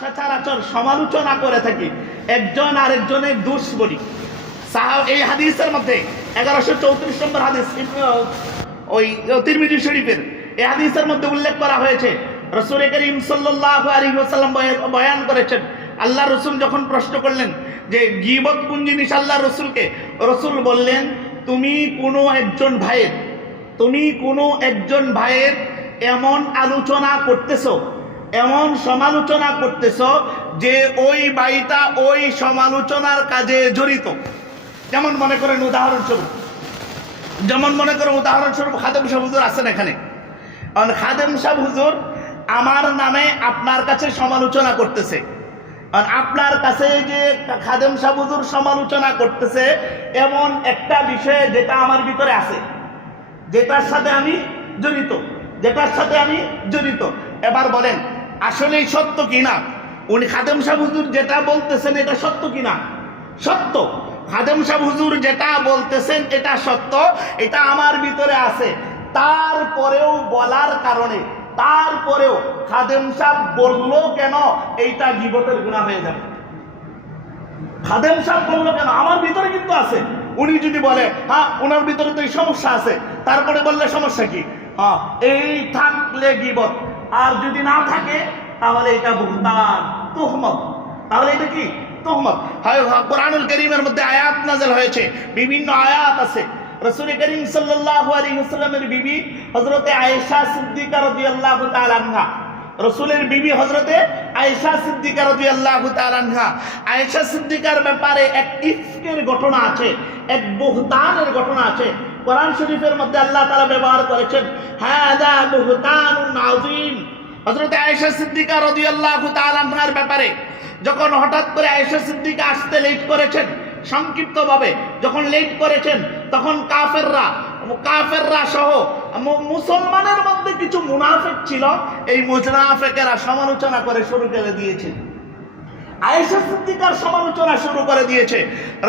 সচরাচর সমালোচনা করে থাকি। একজন আরেকজনের দোষ বলি। এই হাদিসের মধ্যে এগারোশো চৌত্রিশ নম্বর হাদিস ওই তিরমিজি শরীফের এই হাদিসের মধ্যে উল্লেখ করা হয়েছে, রসুল করিম সাল্লাল্লাহু আলাইহি বয়ান করেছেন আল্লাহ রসুল যখন প্রশ্ন করলেন যে, গিবত কোন জিনিস আল্লাহ রসুলকে? রসুল বললেন, তুমি কোনো একজন ভাইয়ের তুমি কোনো একজন ভাইয়ের এমন আলোচনা করতেছো এমন সমালোচনা করতেছ যে ওই বাড়িটা ওই সমালোচনার কাজে জড়িত। যেমন মনে করেন উদাহরণস্বরূপ, যেমন মনে করেন উদাহরণস্বরূপ খাদেম সাহ হুজুর আছেন এখানে। কারণ খাদেম সাহ হুজুর আমার নামে আপনার কাছে সমালোচনা করতেছে। আর আপনার কাছে যে খাদেম সাহ হুজুর সমালোচনা করতেছে, এমন একটা বিষয় যেটা আমার ভিতরে আছে। যেটার সাথে আমি জড়িত, যেটার সাথে আমি জড়িত। এবার বলেন আসলেই সত্য কিনা? উনি খাদেম সাহেব হুজুর যেটা বলতেছেন এটা সত্য কিনা? সত্য। খাদেম সাহেব হুজুর যেটা বলতেছেন এটা সত্য, এটা আমার ভিতরে আছে। তারপরেও বলার কারণে, তারপরেও খাদেম সাহেব বলল কেন এইটা গিবতের গুণা হয়ে যাবে? খাদেম সাহেব বলল কেন? আমার ভিতরে কিন্তু আছে। উনি যদি বলে হ্যাঁ ওনার ভিতরে তো এই সমস্যা আছে। তারপরে বললে সমস্যা কি? হ্যাঁ এই থাকলে গিবত। আর যদি না থাকে, তাহলে এটা বুহতান তোহমত। তাহলে এটা কি? তোহমত। কোরআনুল করিমের মধ্যে আয়াত নাজেল হয়েছে। বিভিন্ন আয়াত আছে। রসুল করিম সাল্লাল্লাহু আলাইহি ওয়াসাল্লামের বিবি হযরতে আয়েশা সিদ্দিকা রাদিয়াল্লাহু তাআলা আনহা। রসুলের বিবি হজরতে আয়েশা সিদ্দিকা রাদিয়াল্লাহু তাআলা আনহা। আয়েশা সিদ্দিকার ব্যাপারে এক ইফকের ঘটনা আছে, এক বুহতানের ঘটনা আছে। কোরআন শরীফের মধ্যে আল্লাহ তাআলা ব্যবহার করেছেন, হাদা বুহতানুন আযীম। হজরতে আয়েশা সিদ্দিকা রাদিয়াল্লাহু তাআলা আনহার ব্যাপারে যখন হঠাৎ করে আয়েশা সিদ্দিকা আসতে লেট করেছেন, সংক্ষিপ্তভাবে যখন লেট করেছেন, তখন কাফেররা কাফেররা সহ মুসলমানের মধ্যে কিছু মুনাফেক ছিল, এই মুনাফেকেরা সমালোচনা করে শুরু করে দিয়েছে। আয়েশা সিদ্দিকার সমালোচনা শুরু করে দিয়েছে।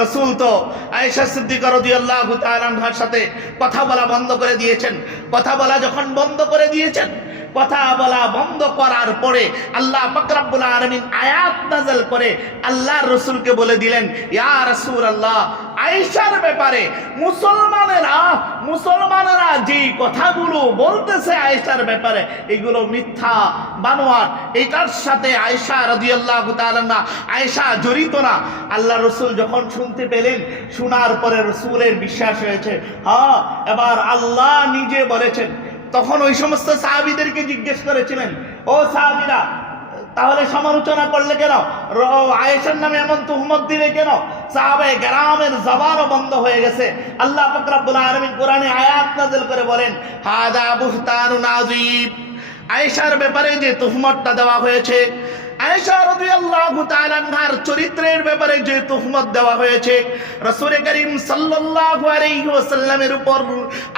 রসুল তো আয়েশা সিদ্দিকা রদি আল্লাহ আনহার সাথে কথা বলা বন্ধ করে দিয়েছেন। কথা বলা যখন বন্ধ করে দিয়েছেন কথা বলা বন্ধ করার পরে আল্লাহ পাকরাবুল আলমিন আয়াত নাজল করে আল্লাহ রসুলকে বলে দিলেন, ইয়া রসুল আল্লাহ আয়েশার ব্যাপারে মুসলমানেরা মুসলমানেরা যেই কথাগুলো বলতেছে আয়েশার ব্যাপারে, এগুলো মিথ্যা বানোয়ার এটার সাথে আয়েশা রাদিয়াল্লাহু তাআলা না, আয়েশা জড়িত না। আল্লাহ রসুল যখন শুনতে পেলেন, শোনার পরে রসুলের বিশ্বাস হয়েছে। হ্যাঁ এবার আল্লাহ নিজে বলেছেন তখন ওই সমস্ত সাহাবিদেরকে জিজ্ঞেস করেছিলেন, ও সাহাবিরা, তাহলে সমালোচনা করলে কেন? আয়েশার নামে এমন তুহমত দিলে কেন? সাহাবে গ্রামের জবানও বন্ধ হয়ে গেছে। আল্লাহ ফকরাবুল আলমিন কোরআনে আয়াত নাজেল করে বলেন হাদা বুহতানু নাজিব আয়েশার ব্যাপারে যে তুহমতটা দেওয়া হয়েছে চরিত্রের ব্যাপারে যে তুহমত দেওয়া হয়েছে রাসূল করিম ওয়াসাল্লামের উপর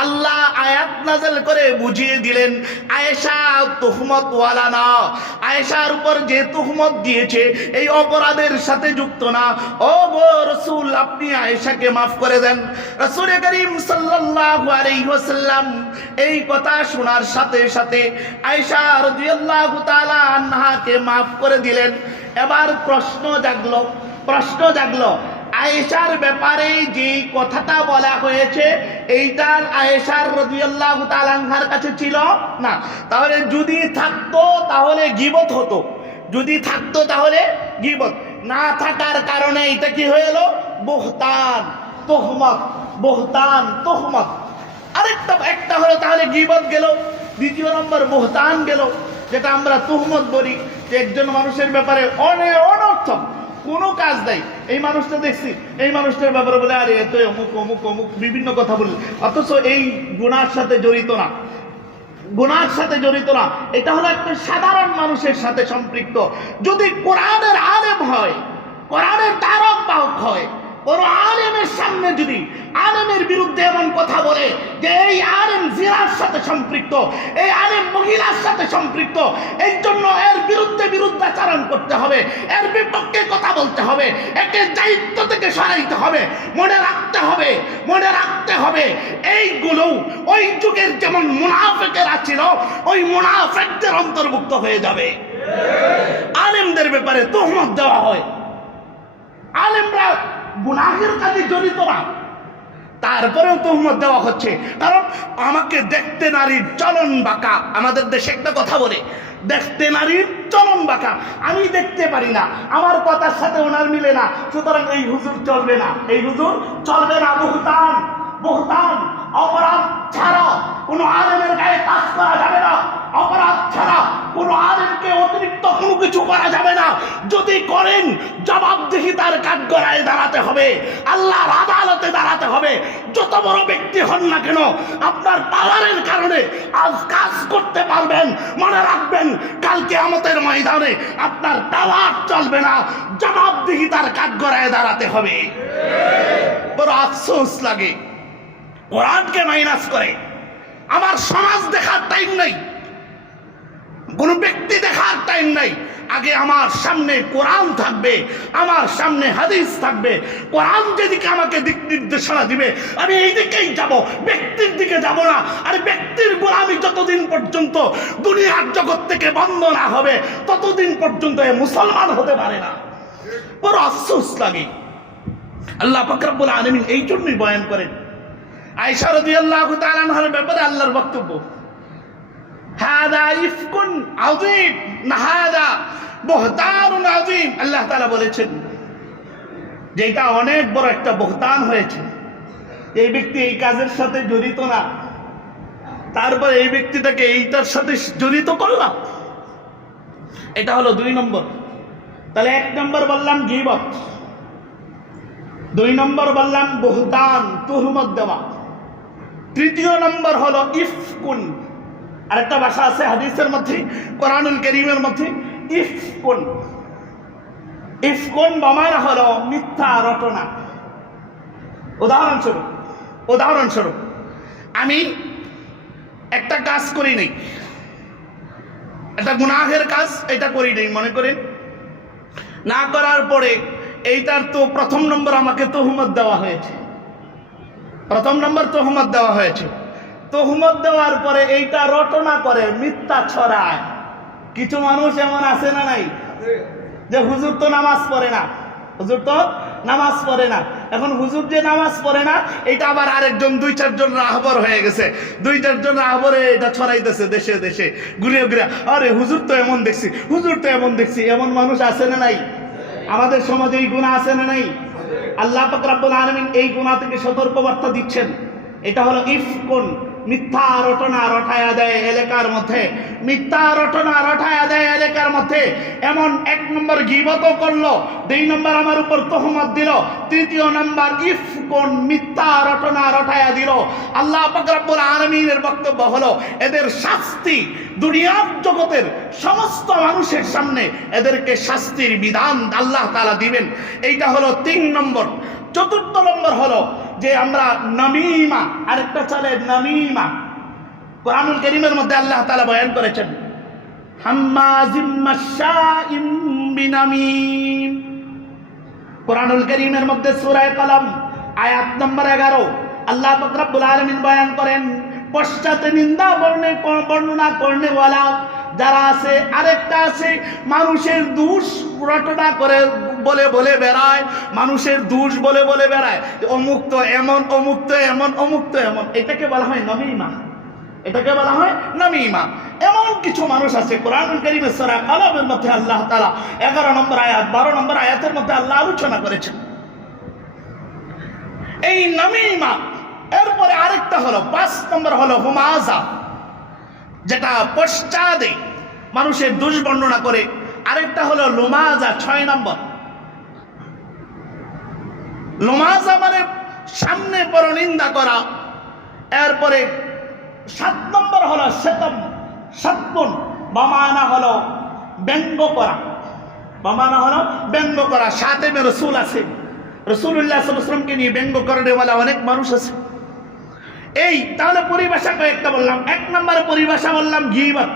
আল্লাহ আয়াত নাযিল করে বুঝিয়ে দিলেন, আয়েশা তুহমত ওয়ালা না। আয়েশার উপর যে তুহমত দিয়েছে, এই অপরাধের সাথে যুক্ত না। ও গো রাসূল, আপনি আয়েশাকে মাফ করে দেন। রাসূল করিম আলাইহি এই কথা শোনার সাথে সাথে আয়েশা রাদিয়াল্লাহু তাআলা আনহাকে মাফ করে দিলেন। এবার প্রশ্ন জাগলো প্রশ্ন জাগলো। আয়েশার ব্যাপারে যে কথাটা বলা হয়েছে, এইটার আয়েশার রাদিয়াল্লাহু তাআলা আনহার কাছে ছিল না। তাহলে যদি থাকতো, তাহলে গিবত হতো। যদি থাকতো, তাহলে গিবত। না থাকার কারণে এটা কি হয়ে এলো? বহতান, তোহমত বহতান, তোহমত। আরেকটা, একটা হলো তাহলে গিবত গেল। দ্বিতীয় নম্বর, বহতান গেল। যেটা আমরা তুহমত বলি। একজন মানুষের ব্যাপারে অনেক অনর্থক। কোনো কাজ দেয় এই মানুষটা দেখছি, এই মানুষটার ব্যাপারে বলে, আরে, এত অমুক অমুক অমুক, বিভিন্ন কথা বলি অথচ এই গুণার সাথে জড়িত না। গুনার সাথে জড়িত না। এটা হলো একটা সাধারণ মানুষের সাথে সম্পৃক্ত। যদি কোরআনের আরেম হয়, কোরআনের তারক বাহক হয় কোন আলেমের সামনে যদি আলেমের বিরুদ্ধে এমন কথা বলে যে এই আলেম জিরার সাথে সম্পৃক্ত, এই আলেম মহিলার সাথে সম্পৃক্ত এই জন্য এর বিরুদ্ধে বিরুদ্ধাচারণ করতে হবে, এর বিপক্ষে কথা বলতে হবে, একে দায়িত্ব থেকে সরাইতে হবে, মনে রাখতে হবে, মনে রাখতে হবে, এইগুলো ওই যুগের যেমন মুনাফেকেরা ছিল, ওই মুনাফেকদের অন্তর্ভুক্ত হয়ে যাবে। আলেমদের ব্যাপারে তোহমত দেওয়া হয়। আলেমরা গুনাহের কাজে জড়িত না। তারপরেও তোহমত দেওয়া হচ্ছে। কারণ আমাকে দেখতে নারীর চলন বাঁকা। আমাদের দেশে একটা কথা বলে, দেখতে নারীর চলন বাঁকা। আমি দেখতে পারি না, আমার কথার সাথে ওনার মিলে না। সুতরাং এই হুজুর চলবে না। এই হুজুর চলবে না বহুতান। বহুতান, অপরাধ ছাড়া কোনো আলেমের গায়ে কাজ করা যাবে না। অপরাধ ছাড়া কোনো আলেমকে অতিরিক্ত কোনো কিছু করা যাবে না। যদি করেন জবাবদিহি তার কাঠগড়ায় দাঁড়াতে হবে, আল্লাহর আদালতে দাঁড়াতে হবে। যত বড় ব্যক্তি হন না কেন, আপনার পাওয়ারের কারণে আজ কাজ করতে পারবেন, মনে রাখবেন কালকে আমাদের ময়দানে আপনার পাওয়ার চলবে না জবাবদিহি তার কাঠগড়ায় দাঁড়াতে হবে। বড় আফসোস লাগে। কোরআনকে মাইনাস করে। আমার সমাজ দেখার টাইম নেই। কোনো ব্যক্তি দেখার টাইম নাই। আগে আমার সামনে কোরআন থাকবে, আমার সামনে হাদিস থাকবে। কোরআন যেদিকে আমাকে দিক নির্দেশনা দিবে, আমি এই দিকেই যাব, ব্যক্তির দিকে যাব না। আর ব্যক্তির গোলামি যতদিন পর্যন্ত দুনিয়ার জগৎ থেকে বন্ধ না হবে, ততদিন পর্যন্ত এ মুসলমান হতে পারে না। বড় আফসোস লাগে। আল্লাহ ফকরাবুল আলমিন এই জন্যই বয়ান করেন। আয়সা রাদিয়াল্লাহু তাআলা আনহার ব্যাপারে আল্লাহর বক্তব্য। হাদা ইফকুন আযীম না হাদা বহতানুন আযীম। আল্লাহ তাআলা বলেছেন যে এটা অনেক বড় একটা বহতান হয়েছে। এই ব্যক্তি এই কাজের সাথে জড়িত না। তারপরে এই ব্যক্তিটাকে এইটার সাথে জড়িত করলাম। এটা হলো দুই নম্বর। তাহলে এক নম্বর বললাম গিবত। দুই নম্বর বললাম বহুদান তুহমত দেওয়া। তৃতীয় নম্বর হলো ইফকুন আরেকটা ভাষা আছে হাদিসের মধ্যে, কোরআনুল করিমের মধ্যে, ইফকুন। ইফকুন বামানা হলো মিথ্যা রটনা। উদাহরণস্বরূপ উদাহরণস্বরূপ, আমি একটা কাজ করি নাই। একটা গুনাহের কাজ এটা করি নাই, মনে করেন। না করার পরে এইটার তো প্রথম নম্বর আমাকে তহুমত দেওয়া হয়েছে। প্রথম নম্বর তহমত দেওয়া হয়েছে। তহমত দেওয়ার পরে এইটা রটনা করে, মিথ্যা ছড়ায়। কিছু মানুষ এমন আছে না নাই? যে হুজুর তো নামাজ পড়ে না। হুজুর তো নামাজ পড়ে না। এখন হুজুর যে নামাজ পড়ে না এটা আবার আরেকজন, দুই, চারজন রাহবর হয়ে গেছে। দুই, চারজন রাহবরে এটা ছড়াইতেছে দেশে দেশে, ঘুরে ঘুরে। আরে হুজুর তো এমন দেখছি, হুজুর তো এমন দেখছি। এমন মানুষ আছে না নাই? আমাদের সমাজে এই গুণা আছে না নাই? আল্লাহ পাক রাব্বুল আলামিন এই গুণা থেকে সতর্কবার্তা দিচ্ছেন। এটা হলো ইফকুন। মিথ্যা রটনা রটায়া দেয় এলাকার মধ্যে। মিথ্যা রটনা রটায়া দেয় এলাকার মধ্যে। এমন এক নম্বর গিবত করল, দুই নম্বর আমার উপর তহমত দিল, তৃতীয় নম্বর ইফকুন মিথ্যা রটনা রটায়া দিল। আল্লাহ পাক রাব্বুল আলামিনের বক্তব্য হলো, এদের শাস্তি দুনিয়ার জগতের সমস্ত মানুষের সামনে এদেরকে শাস্তির বিধান আল্লাহ তালা দিবেন। এইটা হলো তিন নম্বর। চতুর্থ নম্বর হলো যে আমরা নামিমা, আরেকটা চলে নামিমা। কোরআনুল করিমের মধ্যে আল্লাহ তালা বয়ান করেছেন কোরআনুল করিমের মধ্যে সূরায়ে কলম, আয়াত নম্বর 11 আল্লাহ পাক রব্বুল আলামিন বয়ান করেন, পশ্চাতে নিন্দা বর্ণে বর্ণনা করনে যারা আছে, আরেকটা আছে, মানুষের দোষ রটনা করে বলে বলে বেড়ায়, মানুষের দোষ বলে বলে বেড়ায় অমুক তো এমন, অমুক তো এমন, অমুক তো এমন। এটাকে বলা হয় নবীমা। এটাকে বলা হয় নবীমা। এমন কিছু মানুষ আছে কোরআন করিমের সরা মধ্যে আল্লাহ তালা এগারো নম্বর আয়াত, বারো নম্বর আয়াতের মধ্যে আল্লাহ আলোচনা করেছেন। এই নমিমা এরপরে আরেকটা হলো, পাঁচ নম্বর হলো হুমাজা যেটা পশ্চাদে মানুষের দোষ বর্ণনা করে। আরেকটা হলো লোমাজা ছয় নম্বর। লোমাজা মানে সামনে পরনিন্দা করা। এরপরে সাত নম্বর হলো শেতম সাতপন বামানা হলো ব্যঙ্গ করা। বামানা হলো ব্যঙ্গ করা। সাথে মে রসুল আছে। রসুল্লাহ নিয়ে ব্যঙ্গ করেওয়ালা অনেক মানুষ আছে। এই, তাহলে পরিভাষা কয়েকটা বললাম। এক নম্বরে পরিভাষা বললাম গিবত।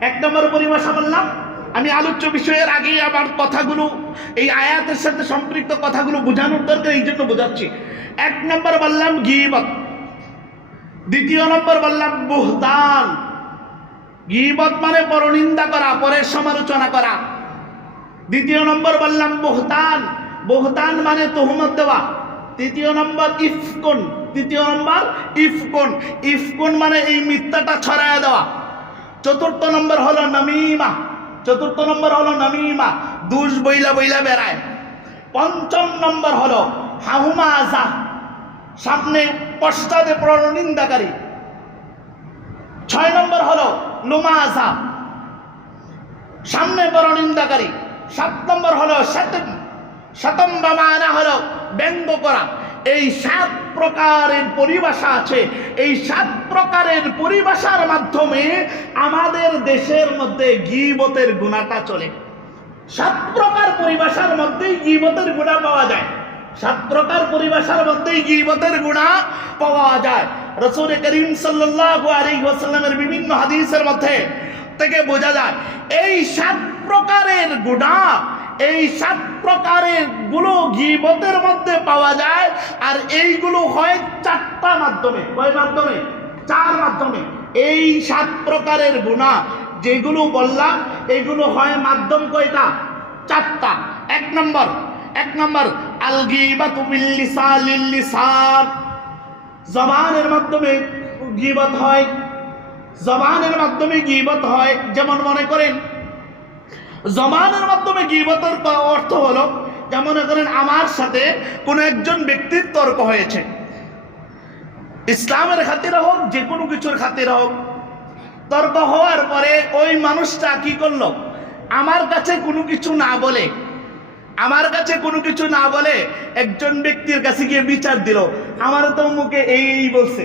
এক নম্বরে পরিভাষা বললাম আমি আলোচ্য বিষয়ের আগে আমার কথাগুলো, এই আয়াতের সাথে সম্পৃক্ত কথাগুলো বোঝানোর দরকার, এই জন্য বোঝাচ্ছি। এক নম্বর বললাম গিবত। দ্বিতীয় নম্বর বললাম বুহতান। গিবত মানে পরনিন্দা করা, পরের সমালোচনা করা। দ্বিতীয় নম্বর বললাম বহুতান। বহুতান মানে তহমত দেওয়া। তৃতীয় নম্বর ইফকুন। তৃতীয় নম্বর ইফকুন। ইফকুন মানে এই মিথ্যাটা ছড়ায় দেওয়া। চতুর্থ নম্বর হলো নমিমা। চতুর্থ নম্বর হলো নমিমা, দুষ বইলা বইলা বেড়ায়। পঞ্চম নম্বর হলো হাহুমা আজা, সামনে পশ্চাদে প্রণনিন্দাকারী ছয় নম্বর হলো লুমা আজা, সামনে নিন্দাকারী। সাত নম্বর হলো শতম শতম বা মানা হলো ব্যঙ্গ করা। এই সাত প্রকারের পরিভাষা আছে। এই সাত প্রকারের পরিভাষার মাধ্যমে আমাদের দেশের মধ্যে গিবতের গুণাটা চলে। সাত প্রকার পরিভাষার মধ্যেই গিবতের গুণা পাওয়া যায়। সাত প্রকার পরিভাষার মধ্যেই গিবতের গুণা পাওয়া যায়। রসুল করিম সাল্লাল্লাহু আলাইহি বিভিন্ন হাদিসের মধ্যে থেকে বোঝা যায়, এই সাত প্রকারের গুণা এই সাত প্রকারেরগুলো গিবতের মধ্যে পাওয়া যায়, আর এইগুলো হয় চারটা মাধ্যমে। কয় মাধ্যমে? চার মাধ্যমে। এই সাত প্রকারের গুণা যেগুলো বললাম, এগুলো হয় মাধ্যম কয়টা? চারটা। এক নম্বর এক নম্বর আলগিবাতু লিসানিল লিসান। জবানের মাধ্যমে গিবত হয়। জবানের মাধ্যমে গিবত হয়। যেমন মনে করেন জবানের মাধ্যমে গিবতের অর্থ হলো, যেমন মনে করেন আমার সাথে কোনো একজন ব্যক্তির তর্ক হয়েছে। ইসলামের খাতিরে হোক যে কোনো কিছুর খাতিরে হোক, তর্ক হওয়ার পরে ওই মানুষটা কি করল? আমার কাছে কোনো কিছু না বলে, আমার কাছে কোনো কিছু না বলে একজন ব্যক্তির কাছে গিয়ে বিচার দিল। আমার তো অমুকে এই বলছে।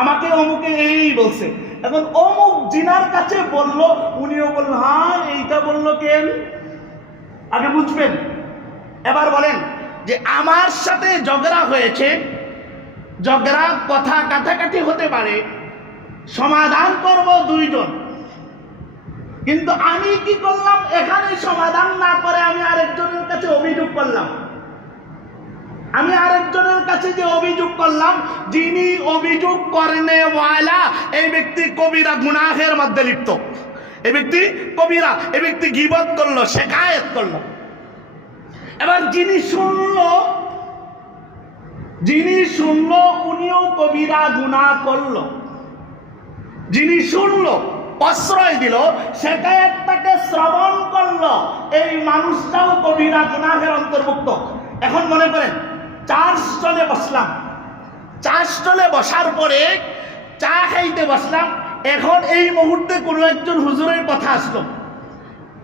আমাকে অমুকে এই বলছে। এখন অমুক জিনার কাছে বলল, উনিও বলল হ্যাঁ এইটা বলল কেন আগে বুঝবেন। এবার বলেন যে আমার সাথে ঝগড়া হয়েছে, ঝগড়া কথা কাটাকাটি হতে পারে, সমাধান করব দুইজন। কিন্তু আমি কি করলাম? এখানে সমাধান না করে আমি আরেকজনের কাছে অভিযোগ করলাম। আমি আরেকজনের কাছে যে অভিযোগ করলাম, যিনি অভিযোগ করেনে ওয়ালা এই ব্যক্তি কবিরা গুনাহের মধ্যে লিপ্ত। এই ব্যক্তি কবিরা, এই ব্যক্তি গিবত করল, শেখায়ত করল। এবার যিনি শুনলো যিনি শুনলো, উনিও কবিরা গুনাহ করল। যিনি শুনলো আশ্রয় দিল সেটা একটাকে শ্রবণ করল, এই মানুষটাও কবিরা গুনাহের অন্তর্ভুক্ত। এখন মনে করেন চার স্টলে বসলাম। চার স্টলে বসার পরে চা খাইতে বসলাম। এখন এই মুহূর্তে কোনো একজন হুজুরের কথা আসলো।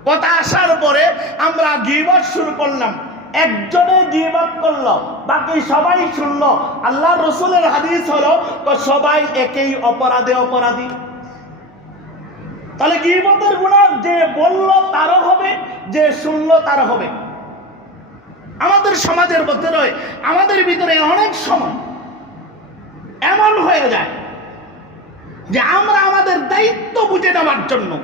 কথা আসার পরে আমরা গিবত শুরু করলাম। একজনে গিবত করল, বাকি সবাই শুনলো। আল্লাহ রসুলের হাদিস হলো, তো সবাই একই অপরাধে অপরাধী। তাহলে গিবতের গুণা যে বলল তারও হবে, যে শুনলো তারও হবে। আমাদের সমাজের রয়ে আমাদের ভিতরে অনেক সময় এমন হয়ে যায় যে আমরা আমাদের দায়িত্ব বুঝে নেওয়ার জন্য,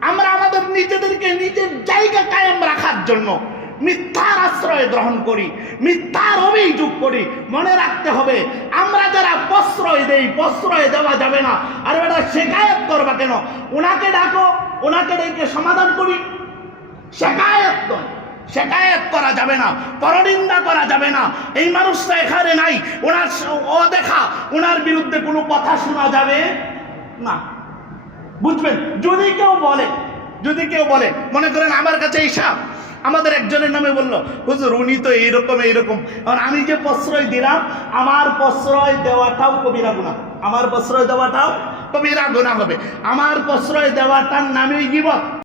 আমরা আমাদের নিজেদেরকে নিজের জায়গা কায়েম রাখার জন্য মিথ্যার আশ্রয় গ্রহণ করি, মিথ্যার অভিযোগ করি। মনে রাখতে হবে, আমরা যারা প্রশ্রয় দেই, প্রশ্রয় দেওয়া যাবে না। আর এটা শেখায়ত করবা কেন? ওনাকে ডাকো, ওনাকে ডেকে সমাধান করি। শেখায়ত নয়। শেখায়ত করা যাবে না, পরনিন্দা করা যাবে না। এই মানুষটা এখানে নাই, ওনার অদেখা, ওনার বিরুদ্ধে কোনো কথা শোনা যাবে না। বুঝবেন? যদি কেউ বলে, যদি কেউ বলে, মনে করেন আমার কাছে এইসব আমাদের একজনের নামে বলল, হুজুর, উনি তো এইরকম এইরকম। আর আমি যে প্রশ্রয় দিলাম, আমার প্রশ্রয় দেওয়াটাও কবিরা গুণা আমার প্রশ্রয় দেওয়াটাও কবিরা গুণা হবে। আমার প্রশ্রয় দেওয়াটার নামেই জীবন